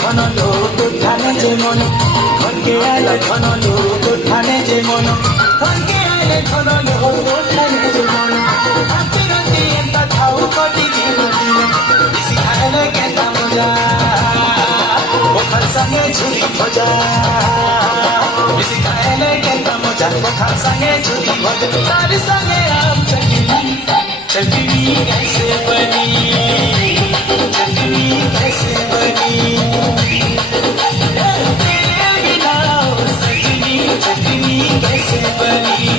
ঘন লোক উঠানে যে মন ঘনকে আলে ঘন লোক উঠানে যে মন ঘনকে আলে ঘন লোক উঠানে যে মন রাতি রাতি এন্তা খাও কটি দিন দিন বেশি খাইলে কেতা মজা কোথার সঙ্গে ঝুরি ভজা বেশি খাইলে কেতা মজা কোথার সঙ্গে ঝুরি ভজা তার সঙ্গে আম চটনি চটনি कैसे बनी चटनी कैसे बनी तेरे बिना सजनी चटनी कैसे बनी